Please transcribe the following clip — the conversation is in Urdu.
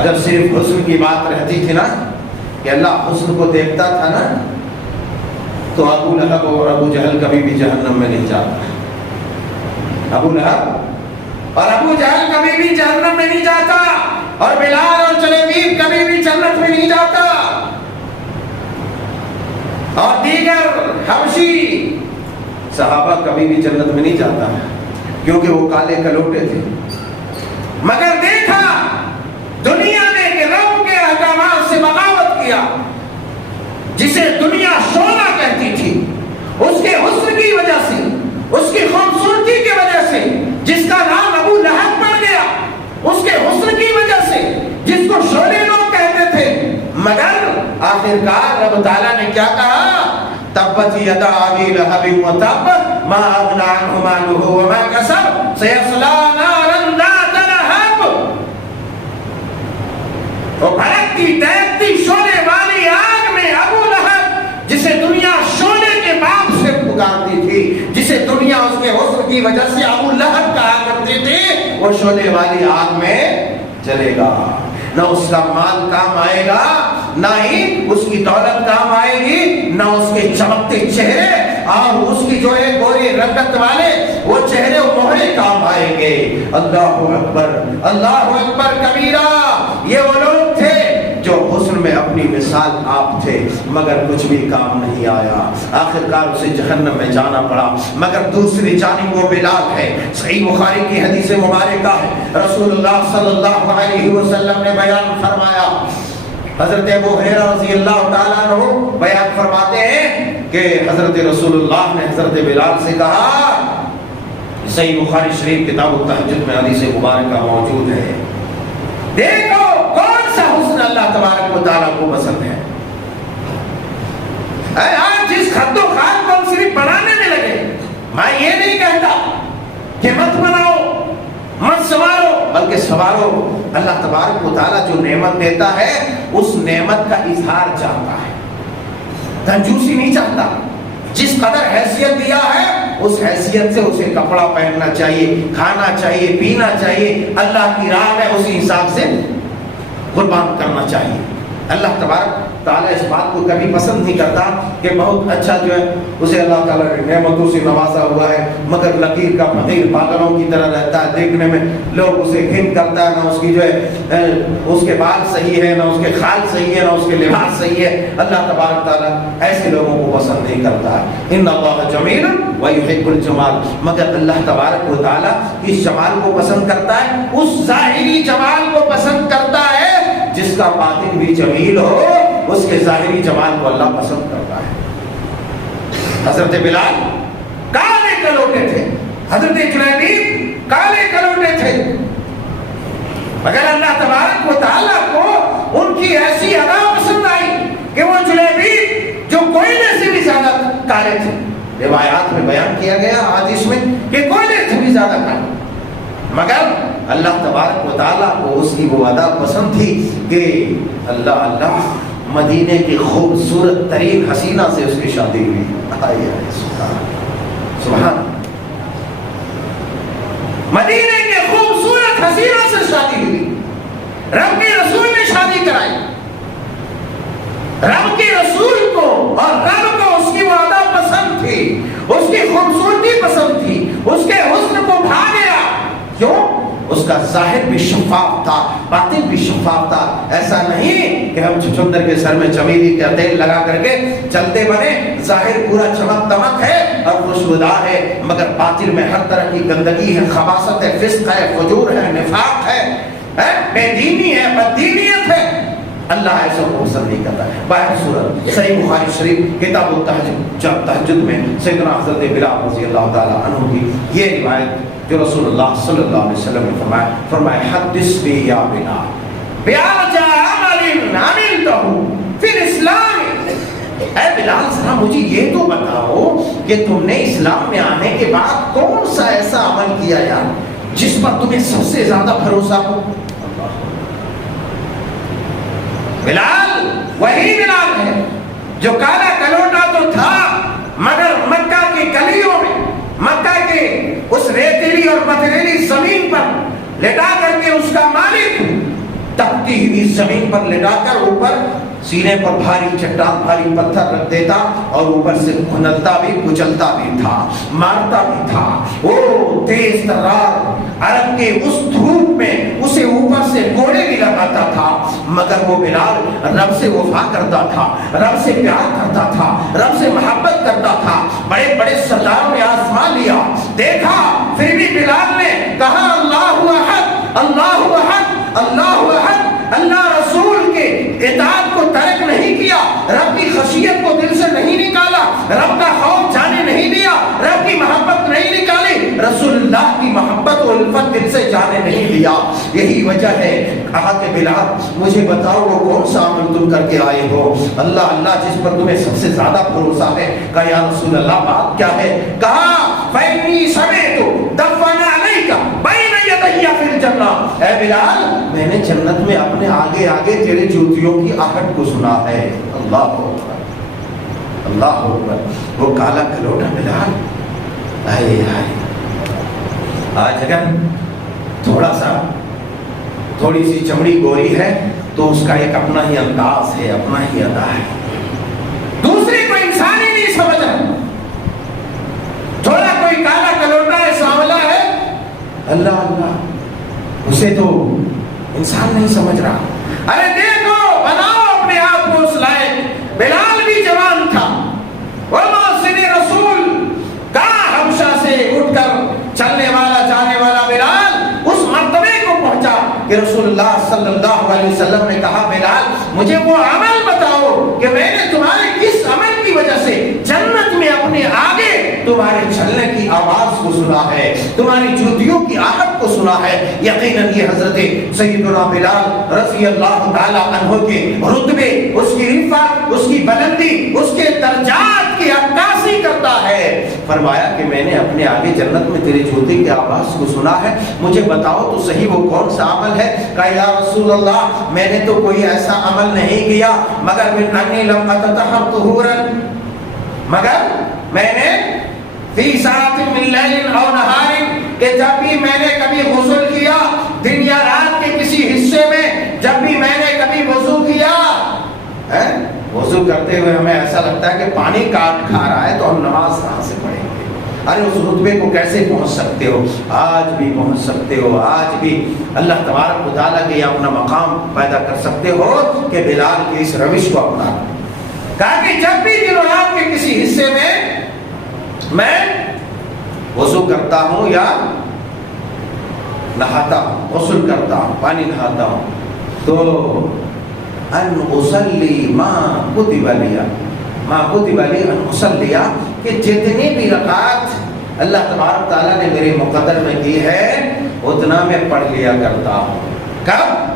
اگر صرف حسن کی بات رہتی تھی نا کہ اللہ حسن کو دیکھتا تھا نا تو ابو لہب اور ابو جہل کبھی بھی جہنم میں نہیں جاتا. ابو لہب اور ابو جہل کبھی بھی جہنم میں نہیں جاتا, اور بلال اور جلیبیب کبھی بھی جنت میں نہیں جاتا, اور دیگر حبشی صحابہ کبھی بھی جنت میں نہیں جاتا کیونکہ وہ کالے کلوٹے تھے. مگر دیکھا دنیا نے کہ رب کے احکامات سے بغاوت کیا, جسے دنیا سونا کہتی تھی, اس کے حسن کی وجہ سے, اس کی خوبصورتی کی وجہ سے, جس کا نام ابو لہب پڑ گیا, اس کے حسن کی وجہ سے جس کو شولے لوگ کہتے تھے. مگر آخرکار رب تعالیٰ نے کیا کہا؟ تبت یدا ابی لہب وتب ما اغنی عنہ مالہ وما کسب سیصلی نارا ذات لہب. وہ بھڑکتی تیرتی شعلے والی آگ میں ابو لہب, جسے دنیا شعلے کے باپ سے پکارتی تھی, جسے دنیا اس کے حسن کی وجہ سے ابو لہب کہا کرتی تھی, وہ شعلے والی آگ میں جلے گا. نہ اس کا مال کام آئے گا, نہ ہی اس کی دولت کام آئے گی, نہ اس کے چمکتے چہرے اور اس کی جو ہے گوری رنگت والے وہ چہرے و مہرے کام آئیں گے. اللہ اکبر, اللہ اکبر کبیرہ. یہ وہ لوگ تھے جو حسن میں اپنی مثال آپ تھے, مگر کچھ بھی کام نہیں آیا. آخرکار اسے جہنم میں جانا پڑا. مگر دوسری جانب وہ بلال ہے. صحیح بخاری کی حدیث مبارکہ ہے, رسول اللہ صلی اللہ علیہ وسلم نے بیان فرمایا, حضرت ابو ہریرہ رضی اللہ تعالیٰ عنہ بیان فرماتے ہیں کہ حضرت رسول اللہ نے حضرت بلال سے کہا, صحیح بخاری شریف کتاب التہجد میں حدیث مبارکہ موجود ہے, دیکھو کون سا حسن اللہ تبارک و تعالیٰ کو پسند ہے. آج جس خد و خال کو ہم صرف بنانے میں لگے, میں یہ نہیں کہتا کہ مت بناؤ مت سنوارو, بلکہ سنوارو. اللہ تبارک و تعالیٰ جو نعمت دیتا ہے اس نعمت کا اظہار چاہتا ہے, کنجوسی نہیں چاہتا. جس قدر حیثیت دیا ہے اس حیثیت سے اسے کپڑا پہننا چاہیے, کھانا چاہیے, پینا چاہیے, اللہ کی راہ میں اسی حساب سے قربان کرنا چاہیے. اللہ تبارک تعالیٰ اس بات کو کبھی پسند نہیں کرتا کہ بہت اچھا جو ہے اسے اللہ تعالیٰ نے نعمتوں سے نوازا ہوا ہے, مگر لکیر کا فقیر پاگلوں کی طرح رہتا ہے, دیکھنے میں لوگ اسے گھن کرتا ہے, نہ اس کی جو ہے اس کے بال صحیح ہے, نہ اس کے خال صحیح ہے, نہ اس کے لباس صحیح ہے. اللہ تبارک تعالیٰ ایسے لوگوں کو پسند نہیں کرتا ہے. ان اللہ جمیل ویحب الجمال, مگر اللہ تبارک و تعالیٰ اس جمال کو پسند کرتا ہے, اس ظاہری جمال کو پسند کرتا ہے. جس کا باطن بھی جمیل ہو اس کے ظاہری جمال کو اللہ پسند کرتا ہے. حضرت بلال کالے کلوٹے تھے, حضرت جلیبیب کالے کلوٹے تھے, مگر اللہ تبارک و تعالیٰ کو ان کی ایسی ادا پسند آئی کہ وہ جلیبیب جو کوئلے سے بھی زیادہ کالے تھے. روایات میں بیان کیا گیا حدیث میں کہ کوئلے سے بھی زیادہ کالے, مگر اللہ تبارک و تعالیٰ کو اس کی وہ ادا پسند تھی کہ اللہ مدینے کی خوبصورت ترین حسینہ سے اس کی شادی ہوئی. سبحان, مدینے کے خوبصورت حسینہ سے شادی ہوئی. رب کے رسول نے شادی کرائی. رب کے رسول کو اور رب کو اس کی وہ ادا پسند تھی, اس کی خوبصورتی پسند تھی, اس کے حسن کو بھا گیا. کیوں؟ اس کا ظاہر بھی شفاف تھا, باطن بھی شفاف تھا. ایسا نہیں کہ ہم چچندر کے سر میں چمیلی کا تیل لگا کر کے چلتے بنے, ظاہر پورا چمک دمک ہے اور خوشبودار ہے, مگر باطن میں ہر طرح کی گندگی ہے, خباثت ہے, فسق ہے, فجور ہے, نفاق ہے, بے دینی ہے, بددینیت ہے. اللہ ایسا کو پسند نہیں کرتا. باہر صورت صحیح بخاری شریف کتاب التہجد میں سیدنا حضرت بلال رضی اللہ تعالیٰ عنہ کی یہ روایت جو رسول اللہ صلی اللہ علیہ وسلم نے فرمایا حدثنی یا بلال بیاجا عمل عملتہ فی الاسلام. اے بلال ذرا مجھے یہ تو بتاؤ کہ تم نے اسلام میں آنے کے بعد کون سا ایسا عمل کیا یار جس پر تمہیں سب سے زیادہ بھروسہ ہو. بلال وہی بلال ہے جو کالا کلوٹا تو تھا, مگر مکہ کی گلیوں میں, مکہ کے اس ریتیلی اور پتھریلی زمین پر لٹا کر کے اس کا مالک تب دھڑکتی ہوئی زمین پر لٹا کر اوپر سینے پر بھاری چٹان بھاری پتھر رکھ دیتا اور اوپر سے کھنلتا بھی کچلتا بھی تھا مارتا بھی تھا. وہ تیز ترار عرب کے اس دھوپ میں اسے اوپر سے کوڑے بھی لگاتا تھا, مگر وہ بلال رب سے وفا کرتا تھا, رب سے پیار کرتا تھا, رب سے محبت کرتا تھا. بڑے بڑے سرداروں نے آزما لیا, دیکھا, پھر بھی بلال نے کہا اللہ احد اللہ احد اللہ احد. اللہ رسول کے اطاعت کو ترک نہیں کیا, رب کی خشیت کو دل سے نہیں نکالا, رب کا خوف جانے نہیں دیا, رب کی محبت نہیں نکالی, رسول اللہ کی محبت و الفت دل سے جانے نہیں دیا. یہی وجہ ہے کہا کہ بلال مجھے بتاؤ وہ کون سا عمل تم کر کے آئے ہو. اللہ اللہ جس پر تمہیں سب سے زیادہ بھروسہ ہے. کہا یا رسول اللہ بات کیا ہے. کہا فَإِنِّي سَمِعْتُ دَفَّنَ عَلَيْكَ بَيْنَ يَدَيَّ فِي الْجَنَّةِ. اے بلال میں نے جنت میں اپنے آگے آگے تیرے جوتیوں کی آہٹ کو سنا ہے. اللہ اکبر اللہ اکبر. وہ کالا کلوٹا بلال, آئے آئے. آج اگر تھوڑی سی چمڑی گوری ہے تو اس کا ایک اپنا ہی انداز ہے, اپنا ہی ادا ہے, دوسری کوئی انسان ہی نہیں سمجھ رہا. تھوڑا کوئی کالا کلوٹا ہے, سانولا ہے, اللہ اللہ, اسے تو انسان نہیں سمجھ رہا. ارے دیکھو بناؤ اپنے آپ کو اس لائق. بلال بھی جوان تھا, وہ محسن رسول کہاں حبشہ سے اٹھ کر چلنے والا جانے والا بلال اس مرتبے کو پہنچا کہ رسول اللہ صلی اللہ علیہ وسلم نے کہا بلال مجھے وہ عمل بتاؤ کہ میں نے تمہارے کس عمل کی وجہ سے جنت میں اپنے آگے تمہارے چلنے کی آواز کو سنا ہے, تمہاری جوتیوں کی آہٹ کو سنا ہے. یقیناً یہ حضرت سیدنا بلال رضی اللہ تعالی عنہ کے رتبے, اس کی رفعت, اس کی بلندی, اس کے درجات کی عکاسی کرتا ہے. فرمایا کہ میں نے اپنے آگے جنت میں تیری جوتی کی آواز کو سنا ہے, مجھے بتاؤ تو صحیح وہ کون سا عمل ہے. کہا یا رسول اللہ میں نے تو کوئی ایسا عمل نہیں کیا مگر من انی لم اتطہر طہورا, مگر میں نے فی ساعت من لیل او نہار, کہ جب بھی میں نے کبھی غسل کیا دن یا رات کے کسی حصے میں, جب بھی میں نے کبھی وضو کیا, وضو کرتے ہوئے ہمیں ایسا لگتا ہے کہ پانی کاٹ کھا رہا ہے تو ہم نماز کہاں سے پڑھیں گے. ارے اس رتبے کو کیسے پہنچ سکتے ہو, آج بھی پہنچ سکتے ہو, آج بھی اللہ تبارک و تعالیٰ کے اپنا مقام پیدا کر سکتے ہو کہ بلال کی اس روش کو اپنا. کہا کہ جب بھی دن و رات کے کسی حصے میں وضو کرتا ہوں یا نہاتا ہوں, غسل کرتا ہوں, پانی نہاتا ہوں, تو ان اصلی ما کتب لی ان اصلی, کہ جتنی بھی رکعت اللہ تبارک تعالیٰ نے میرے مقدر میں کی ہے اتنا میں پڑھ لیا کرتا ہوں. کب